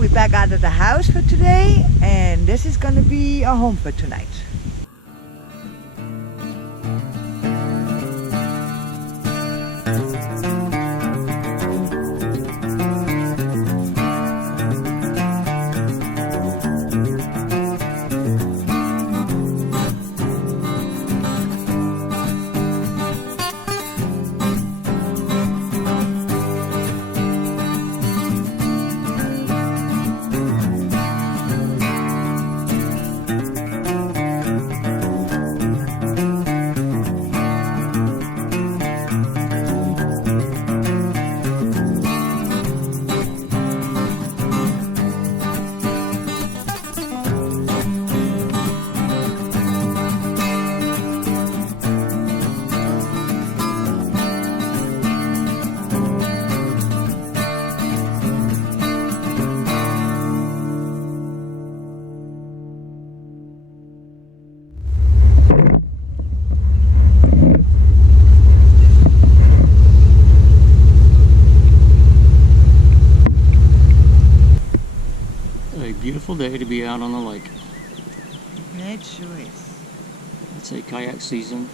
we're back out of the house for today, and this is gonna be our home for tonight. Beautiful day to be out on the lake. It sure is. I'd say kayak season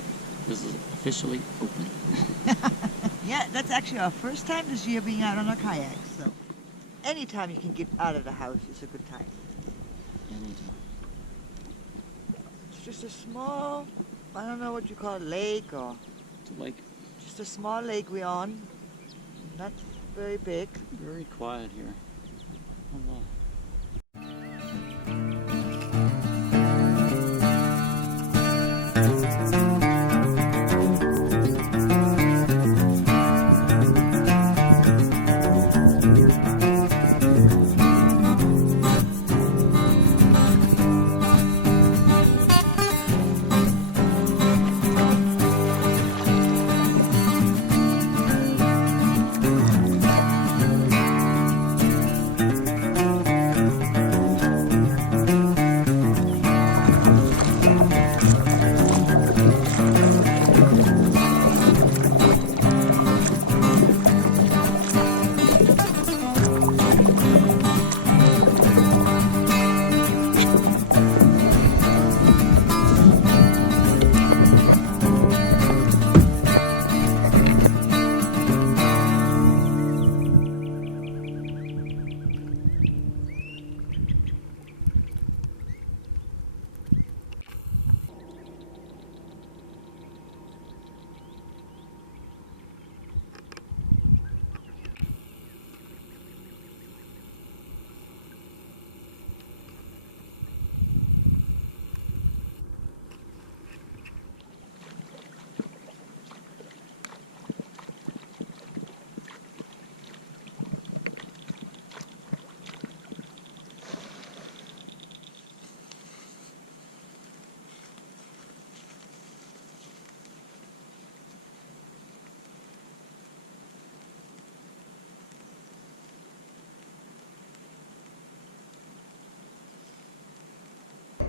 is officially open. Yeah, that's actually our first time this year being out on a kayak, so anytime you can get out of the house is a good time. Anytime. It's just a small, I don't know what you call it, lake or... It's a lake. Just a small lake we're on. Not very big. Very quiet here. Allah.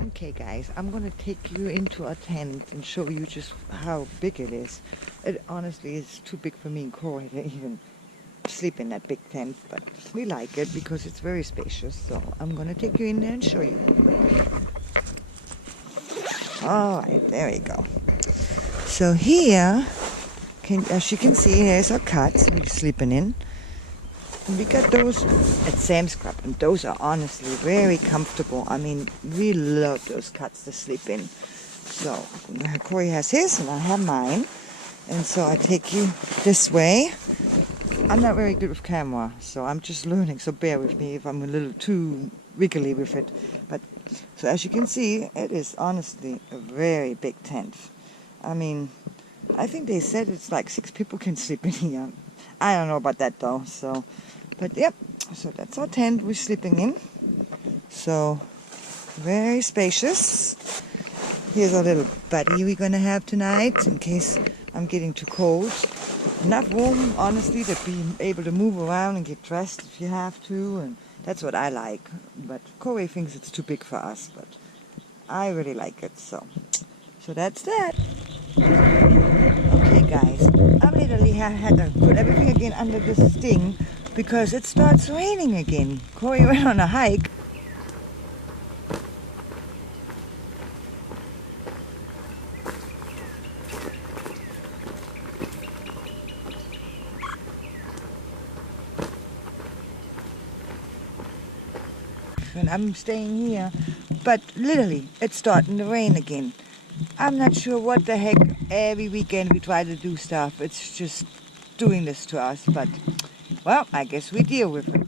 Okay guys, I'm gonna take you into a tent and show you just how big it is. It honestly is too big for me and Kory to even sleep in that big tent, but we like it because it's very spacious, so I'm gonna take you in there and show you. Alright, there we go. So here, as you can see, there's our cots we're sleeping in. We got those at Sam's Club, and those are honestly very comfortable. I mean, we love those cots to sleep in. So, Kory has his, and I have mine. And so I take you this way. I'm not very good with camera, so I'm just learning, so bear with me if I'm a little too wiggly with it. But, so as you can see, it is honestly a very big tent. I mean, I think they said it's like 6 people can sleep in here. I don't know about that though, so... But yep, so that's our tent we're sleeping in. So, very spacious. Here's our little buddy we're gonna have tonight in case I'm getting too cold. Enough room, honestly, to be able to move around and get dressed if you have to, and that's what I like. But Kory thinks it's too big for us, but I really like it, so that's that. Okay guys, I literally had to put everything again under this thing because it starts raining again. Kory went on a hike. And I'm staying here, but literally it's starting to rain again. I'm not sure what the heck. Every weekend we try to do stuff. It's just doing this to us, but well, I guess we deal with it.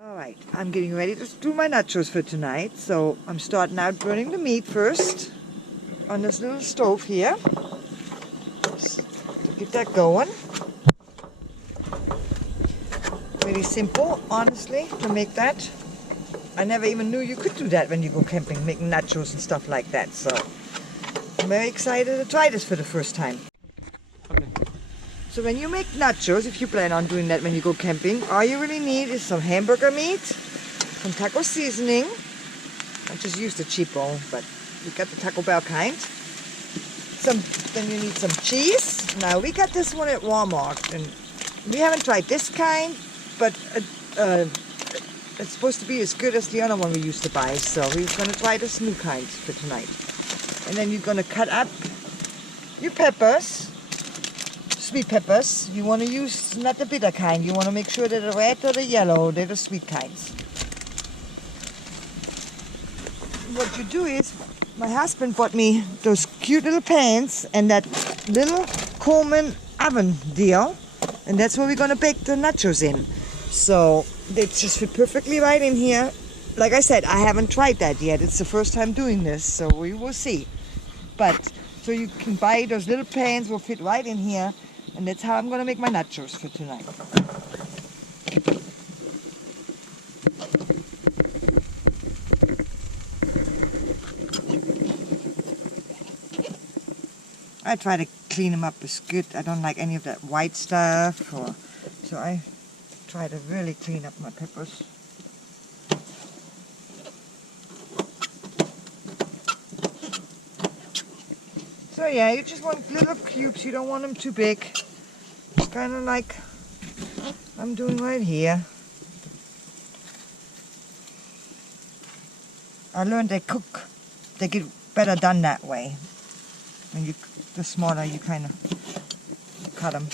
Alright, I'm getting ready to do my nachos for tonight. So I'm starting out burning the meat first on this little stove here. Just to get that going. Really simple, honestly, to make that. I never even knew you could do that when you go camping, making nachos and stuff like that. So I'm very excited to try this for the first time. So when you make nachos, if you plan on doing that when you go camping, all you really need is some hamburger meat, some taco seasoning. I just used the cheapo, but you got the Taco Bell kind. Then you need some cheese. Now we got this one at Walmart, and we haven't tried this kind, but it's supposed to be as good as the other one we used to buy. So we're gonna try this new kind for tonight. And then you're gonna cut up your peppers. Sweet peppers. You want to use not the bitter kind. You want to make sure they're the red or the yellow. They're the sweet kinds. What you do is, my husband bought me those cute little pans and that little Coleman oven deal, and that's where we're going to bake the nachos in. So they just fit perfectly right in here. Like I said, I haven't tried that yet. It's the first time doing this, so we will see. But so you can buy those little pans, will fit right in here. And that's how I'm going to make my nachos for tonight. I try to clean them up as good. I don't like any of that white stuff. So I try to really clean up my peppers. So yeah, you just want little cubes. You don't want them too big. It's kind of like I'm doing right here. I learned they get better done that way. When the smaller you kind of cut them.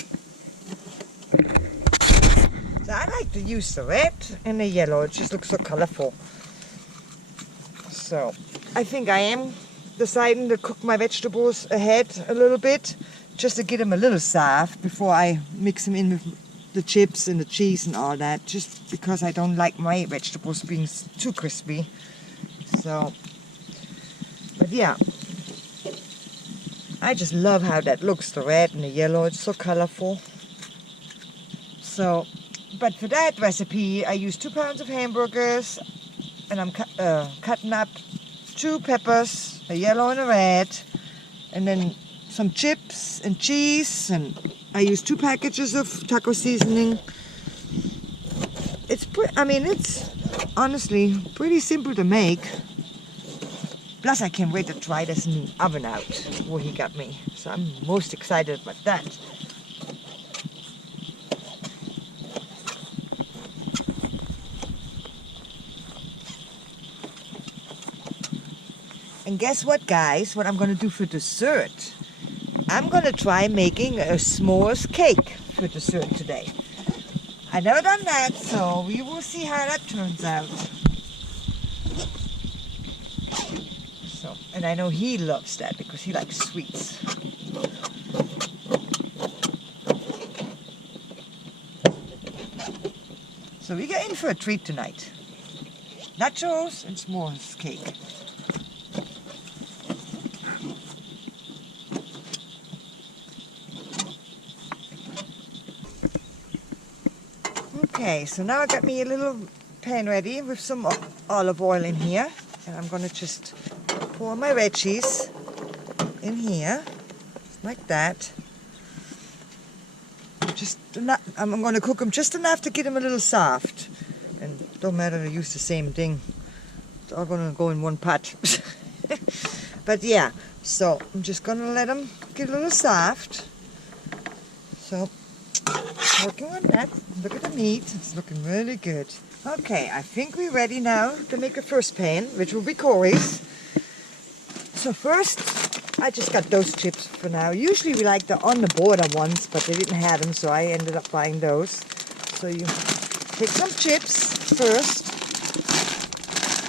So I like to use the red and the yellow. It just looks so colorful. So I think I am deciding to cook my vegetables ahead a little bit, just to get them a little soft before I mix them in with the chips and the cheese and all that, just because I don't like my vegetables being too crispy. So, but yeah, I just love how that looks, the red and the yellow. It's so colorful. So, but for that recipe, I use 2 pounds of hamburgers, and I'm cutting up 2 peppers, a yellow and a red, and then some chips and cheese, and I use 2 packages of taco seasoning. It's honestly pretty simple to make. Plus I can't wait to try this new oven out, what he got me. So I'm most excited about that. And guess what, guys? What I'm going to do for dessert? I'm going to try making a s'mores cake for dessert today. I've never done that, so we will see how that turns out. So, and I know he loves that because he likes sweets. So we get in for a treat tonight. Nachos and s'mores cake. Okay, so now I got me a little pan ready with some olive oil in here. And I'm going to just pour my veggies in here, like that. Just enough, I'm going to cook them just enough to get them a little soft. And don't matter, I use the same thing. It's all going to go in one pot. But yeah, so I'm just going to let them get a little soft. So, working on that. Look at the meat. It's looking really good. Okay, I think we're ready now to make the first pan, which will be Kory's. So first, I just got those chips for now. Usually we like the on the border ones, but they didn't have them, so I ended up buying those. So you take some chips first.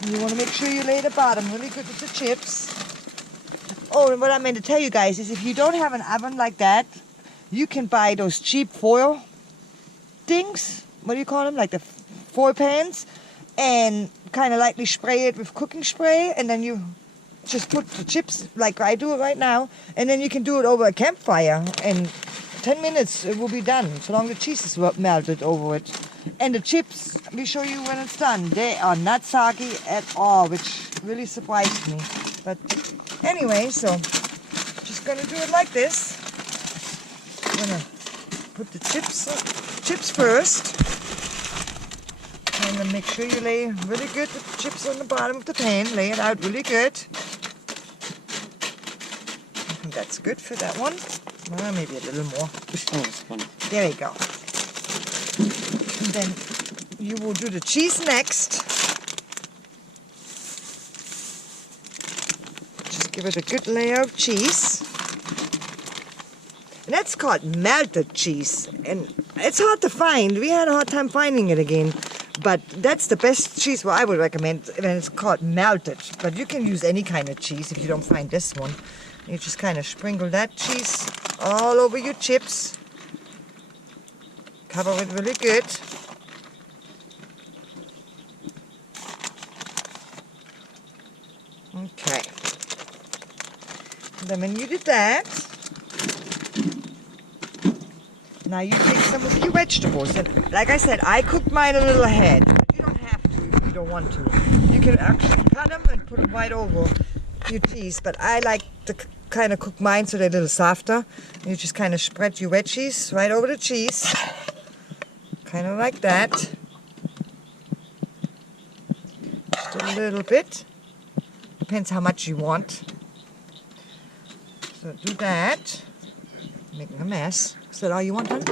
And you want to make sure you lay the bottom really good with the chips. Oh, and what I meant to tell you guys is if you don't have an oven like that, you can buy those cheap foil things. What do you call them? Like the foil pans. And kind of lightly spray it with cooking spray. And then you just put the chips like I do it right now. And then you can do it over a campfire. And 10 minutes it will be done. So long the cheese is melted over it. And the chips, let me show you when it's done. They are not soggy at all, which really surprised me. But anyway, so just going to do it like this. I'm going to put the chips first. And then make sure you lay really good with the chips on the bottom of the pan. Lay it out really good. I think that's good for that one. Well, maybe a little more. There we go. And then you will do the cheese next. Just give it a good layer of cheese. And that's called melted cheese. And it's hard to find. We had a hard time finding it again. But that's the best cheese what I would recommend. And it's called melted. But you can use any kind of cheese if you don't find this one. You just kind of sprinkle that cheese all over your chips. Cover it really good. Okay. And then when you did that, now you take some of your vegetables. And like I said, I cooked mine a little ahead. But you don't have to if you don't want to. You can actually cut them and put them right over your cheese. But I like to kind of cook mine so they're a little softer. And you just kind of spread your veggies right over the cheese. Kind of like that. Just a little bit. Depends how much you want. So do that. Making a mess. Is that all you want, honey?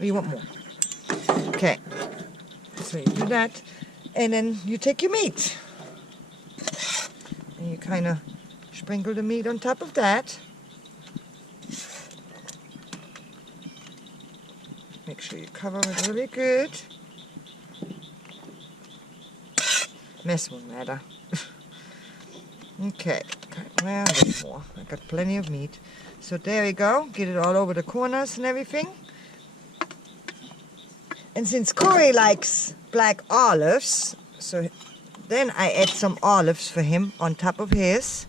Or you want more? Okay. So you do that. And then you take your meat. And you kind of sprinkle the meat on top of that. Make sure you cover it really good. Mess won't matter. Okay, well, a little more. I got plenty of meat. So there we go. Get it all over the corners and everything. And since Kory likes black olives, so then I add some olives for him on top of his.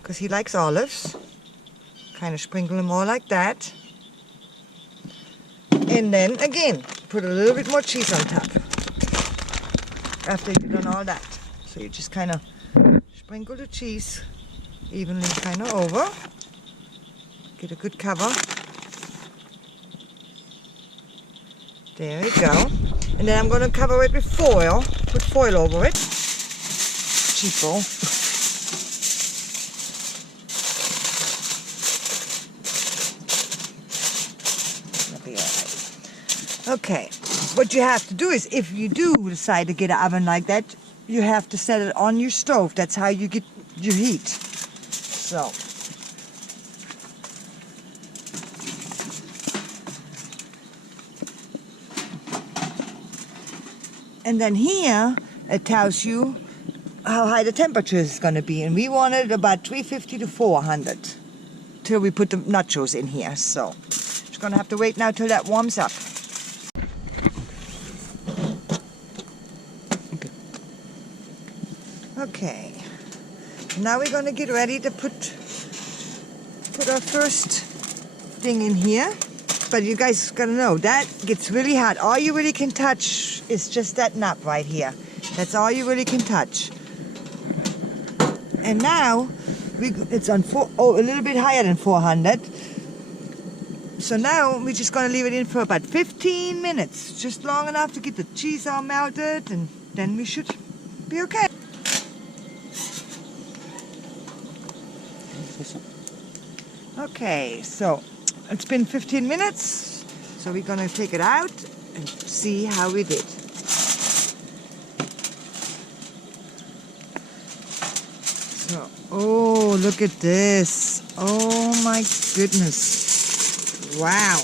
Because he likes olives. Kind of sprinkle them all like that. And then again, put a little bit more cheese on top. After you've done all that. So you just kind of sprinkle the cheese evenly kind of over. Get a good cover. There we go. And then I'm going to cover it with foil. Put foil over it. Cheapo. That'll be alright. Okay. What you have to do is, if you do decide to get an oven like that, you have to set it on your stove. That's how you get your heat. So. And then here, it tells you how high the temperature is going to be. And we want it about 350 to 400 till we put the nachos in here. So, just going to have to wait now till that warms up. Okay, now we're going to get ready to put our first thing in here. but you guys gotta know, that gets really hot. All you really can touch is just that nut right here. That's all you really can touch. And now, it's on a little bit higher than 400. So now we're just gonna leave it in for about 15 minutes. Just long enough to get the cheese all melted, and then we should be okay. Okay, so it's been 15 minutes. So we're gonna take it out and see how we did. So, oh, look at this. Oh my goodness. Wow.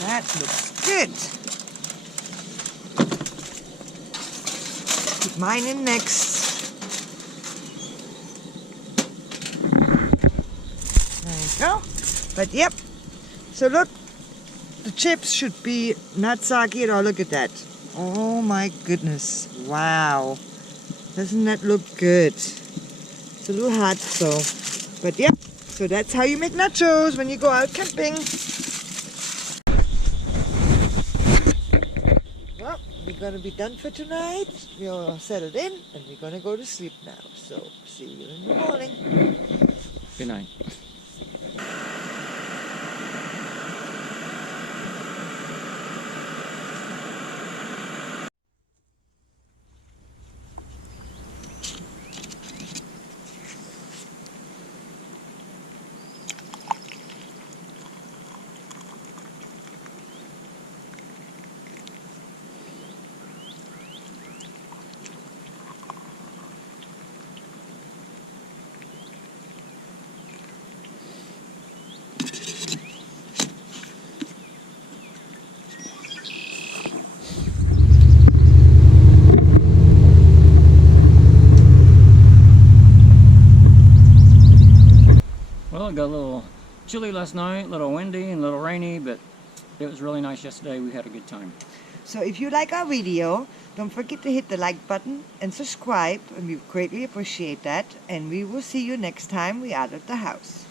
That looks good. Put mine in next. There you go. But yep. So look, the chips should be not soggy at all. Look at that. Oh my goodness. Wow. Doesn't that look good? It's a little hot, so. But yep. So that's how you make nachos when you go out camping. Well, we're gonna be done for tonight. We're all settled in, and we're gonna go to sleep now. So see you in the morning. Good night. Well, it got a little chilly last night, a little windy and a little rainy, but it was really nice yesterday. We had a good time. So if you like our video, don't forget to hit the like button and subscribe, and we greatly appreciate that. And we will see you next time we're out of the house.